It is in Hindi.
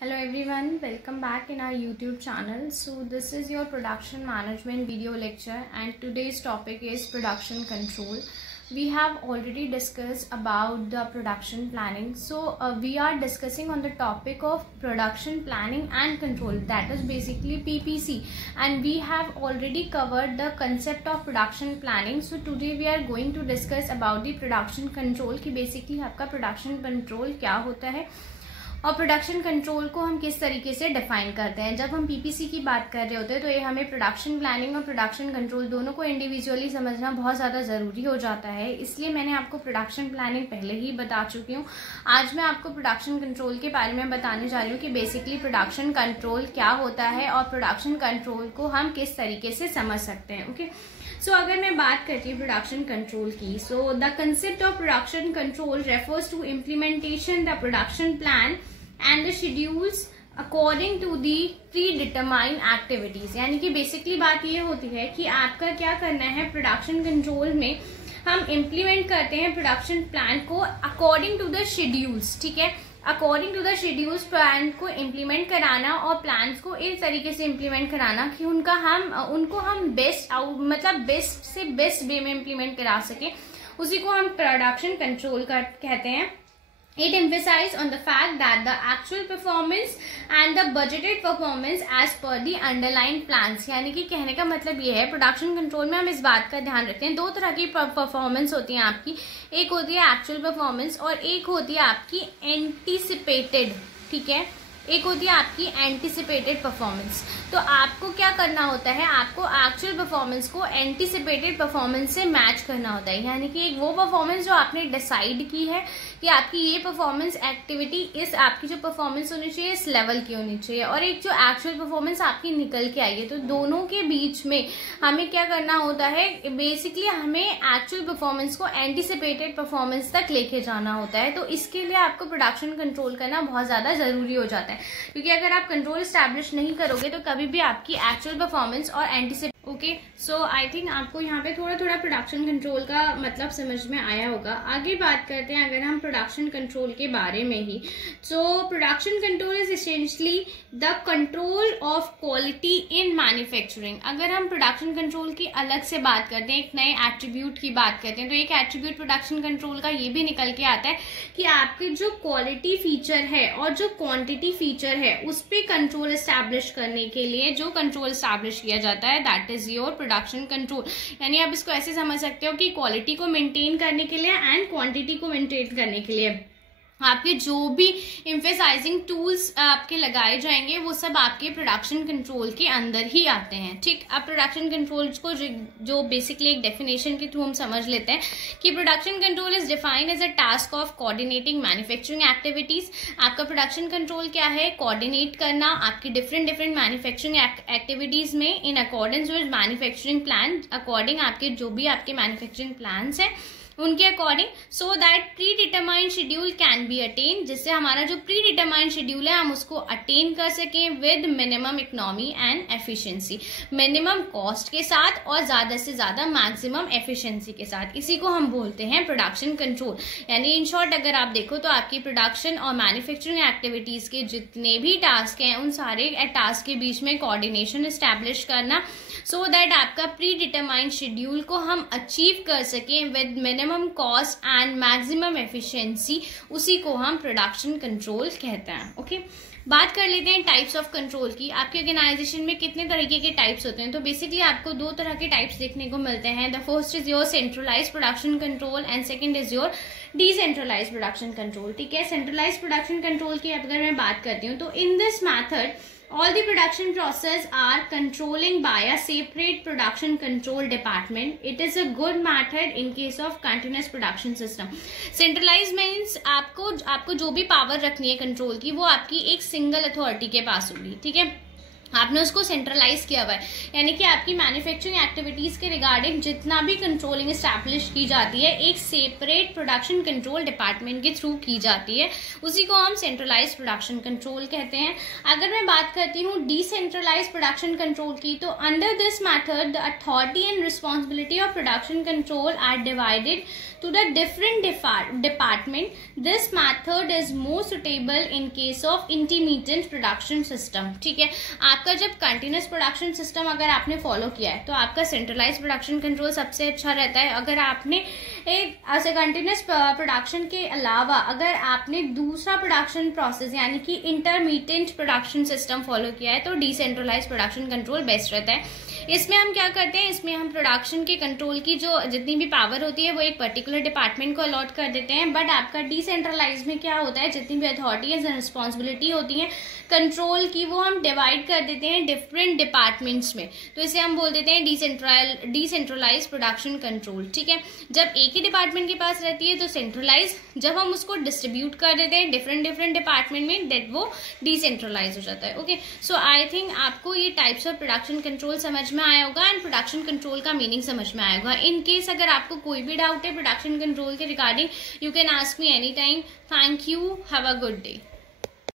Hello everyone, welcome back in our YouTube channel. So this is your production management video lecture and today's topic is production control. We have already discussed about the production planning. So we are discussing on the topic of production planning and control, that is basically PPC, and we have already covered the concept of production planning. So today we are going to discuss about the production control कि basically आपका production control क्या होता है और प्रोडक्शन कंट्रोल को हम किस तरीके से डिफाइन करते हैं। जब हम पीपीसी की बात कर रहे होते हैं तो ये हमें प्रोडक्शन प्लानिंग और प्रोडक्शन कंट्रोल दोनों को इंडिविजुअली समझना बहुत ज़्यादा ज़रूरी हो जाता है, इसलिए मैंने आपको प्रोडक्शन प्लानिंग पहले ही बता चुकी हूँ। आज मैं आपको प्रोडक्शन कंट्रोल के बारे में बताने जा रही हूँ कि बेसिकली प्रोडक्शन कंट्रोल क्या होता है और प्रोडक्शन कंट्रोल को हम किस तरीके से समझ सकते हैं। ओके, सो अगर मैं बात करती हूँ प्रोडक्शन कंट्रोल की, so the concept of production control refers to implementation the production plan and the schedules according to the predetermined activities. यानी कि बेसिकली बात ये होती है कि आपका क्या करना है, प्रोडक्शन कंट्रोल में हम इम्प्लीमेंट करते हैं प्रोडक्शन प्लान को अकॉर्डिंग टू द शेड्यूल्स। ठीक है, according to the schedules plan को इम्प्लीमेंट कराना और प्लान्स को इस तरीके से इम्प्लीमेंट कराना कि उनको हम बेस्ट से बेस्ट वे में इम्प्लीमेंट करा सके, उसी को हम प्रोडक्शन कंट्रोल कहते हैं। It emphasizes on the fact that the actual performance and the budgeted performance as per the underlying plans। यानी कि कहने का मतलब ये है, प्रोडक्शन कंट्रोल में हम इस बात का ध्यान रखते हैं, दो तरह की परफॉर्मेंस होती है आपकी, एक होती है एक्चुअल परफॉर्मेंस और एक होती है आपकी एंटिसिपेटेड। ठीक है, एक होती है आपकी एंटिसिपेटेड परफॉर्मेंस। तो आपको क्या करना होता है, आपको एक्चुअल परफॉर्मेंस को एंटिसिपेटेड परफॉर्मेंस से मैच करना होता है। यानी कि एक वो परफॉर्मेंस जो आपने डिसाइड की है कि आपकी ये परफॉर्मेंस एक्टिविटी इस आपकी जो परफॉर्मेंस होनी चाहिए इस लेवल की होनी चाहिए, और एक जो एक्चुअल परफॉर्मेंस आपकी निकल के आई है, तो दोनों के बीच में हमें क्या करना होता है, बेसिकली हमें एक्चुअल परफॉर्मेंस को एंटिसिपेटेड परफॉर्मेंस तक लेके जाना होता है। तो इसके लिए आपको प्रोडक्शन कंट्रोल करना बहुत ज्यादा जरूरी हो जाता है, क्योंकि अगर आप कंट्रोल स्टैब्लिश नहीं करोगे तो कभी भी आपकी एक्चुअल परफॉर्मेंस और anticipate. Okay, so I think आपको यहाँ पे थोड़ा थोड़ा प्रोडक्शन कंट्रोल का मतलब समझ में आया होगा। आगे बात करते हैं अगर हम प्रोडक्शन कंट्रोल के बारे में ही, so production control is essentially the control of quality in manufacturing. अगर हम प्रोडक्शन कंट्रोल की अलग से बात करते हैं, एक नए एट्रीब्यूट की बात करते हैं, तो एक एट्रीब्यूट प्रोडक्शन कंट्रोल का ये भी निकल के आता है कि आपके जो क्वालिटी फीचर है और जो क्वांटिटी फीचर है उस पर कंट्रोल एस्टैब्लिश करने के लिए जो कंट्रोल एस्टैब्लिश किया जाता है, that is your production control. यानी आप इसको ऐसे समझ सकते हो कि क्वालिटी को मेंटेन करने के लिए एंड क्वांटिटी को मेंटेन करने के लिए आपके जो भी एम्फेसाइजिंग टूल्स आपके लगाए जाएंगे वो सब आपके प्रोडक्शन कंट्रोल के अंदर ही आते हैं। ठीक, अब प्रोडक्शन कंट्रोल को जो बेसिकली एक डेफिनेशन के थ्रू हम समझ लेते हैं कि production control is defined as a task of coordinating manufacturing activities. आपका प्रोडक्शन कंट्रोल क्या है, कोऑर्डिनेट करना आपकी डिफरेंट मैन्युफैक्चरिंग एक्टिविटीज में in accordance with manufacturing plan, according आपके जो भी आपके मैन्युफैक्चरिंग प्लान्स हैं उनके according, so that predetermined schedule can be attain, जिससे हमारा जो प्री डिटरमाइंड शेड्यूल है हम उसको अटेन कर सकें with minimum economy and efficiency, minimum cost के साथ और ज्यादा से ज्यादा मैक्सिमम एफिशिएंसी के साथ। इसी को हम बोलते हैं प्रोडक्शन कंट्रोल। यानी इन शॉर्ट अगर आप देखो तो आपकी प्रोडक्शन और मैन्युफैक्चरिंग एक्टिविटीज के जितने भी टास्क हैं उन सारे टास्क के बीच में कोऑर्डिनेशन एस्टैब्लिश करना, सो दैट आपका प्री डिटरमाइंड शेड्यूल को हम अचीव कर सकें with minimum cost and maximum efficiency, उसी को हम प्रोडक्शन कंट्रोल कहते हैं। ओके, बात कर लेते हैं टाइप्स ऑफ कंट्रोल की। आपके ऑर्गेनाइजेशन में कितने तरीके के टाइप्स होते हैं, तो बेसिकली आपको दो तरह के टाइप्स देखने को मिलते हैं। The first is your centralised production control and second is your decentralised production control. ठीक है, सेंट्रलाइज्ड प्रोडक्शन कंट्रोल की अगर मैं बात करती हूँ तो in this method all the production process are controlling by a separate production control department. It is a good method in case of continuous production system. Centralized means आपको जो भी पावर रखनी है कंट्रोल की वो आपकी एक सिंगल अथॉरिटी के पास होगी। ठीक है, आपने उसको सेंट्रलाइज किया हुआ है, यानी कि आपकी मैन्युफैक्चरिंग एक्टिविटीज के रिगार्डिंग जितना भी कंट्रोलिंग एस्टैब्लिश की जाती है एक सेपरेट प्रोडक्शन कंट्रोल डिपार्टमेंट के थ्रू की जाती है, उसी को हम सेंट्रलाइज प्रोडक्शन कंट्रोल कहते हैं। अगर मैं बात करती हूँ डिसेंट्रलाइज प्रोडक्शन कंट्रोल की, तो under this method the authority and responsibility of production control are divided to the different department. This method is more suitable in case of intermittent production system। ठीक है, आपका जब कंटिन्यूस प्रोडक्शन सिस्टम अगर आपने फॉलो किया है तो आपका सेंट्रलाइज प्रोडक्शन कंट्रोल सबसे अच्छा रहता है। अगर आपने ऐसे कंटिन्यूस प्रोडक्शन के अलावा अगर आपने दूसरा प्रोडक्शन प्रोसेस यानी कि इंटरमीडिएट प्रोडक्शन सिस्टम फॉलो किया है तो डिसेंट्रलाइज प्रोडक्शन कंट्रोल बेस्ट रहता है। इसमें हम क्या करते हैं, इसमें हम प्रोडक्शन के कंट्रोल की जो जितनी भी पावर होती है वो एक पर्टिकुलर डिपार्टमेंट को अलॉट कर देते हैं। बट आपका डिसेंट्रलाइज में क्या होता है, जितनी भी अथॉरिटीज एंड रिस्पॉन्सिबिलिटी होती है कंट्रोल की वो हम डिवाइड कर देते हैं डिफरेंट डिपार्टमेंट्स में, तो इसे हम बोल देते हैं डिसेंट्रलाइज प्रोडक्शन कंट्रोल। ठीक है, जब एक ही डिपार्टमेंट के पास रहती है तो सेंट्रलाइज, जब हम उसको डिस्ट्रीब्यूट कर देते हैं डिफरेंट डिपार्टमेंट में दैट वो डिसेंट्रलाइज हो जाता है। ओके, सो आई थिंक आपको ये टाइप्स ऑफ प्रोडक्शन कंट्रोल समझ में आया होगा एंड प्रोडक्शन कंट्रोल का मीनिंग समझ में आया होगा। इन केस अगर आपको कोई भी डाउट है प्रोडक्शन कंट्रोल के regarding, you can ask me any time. Thank you, have a good day.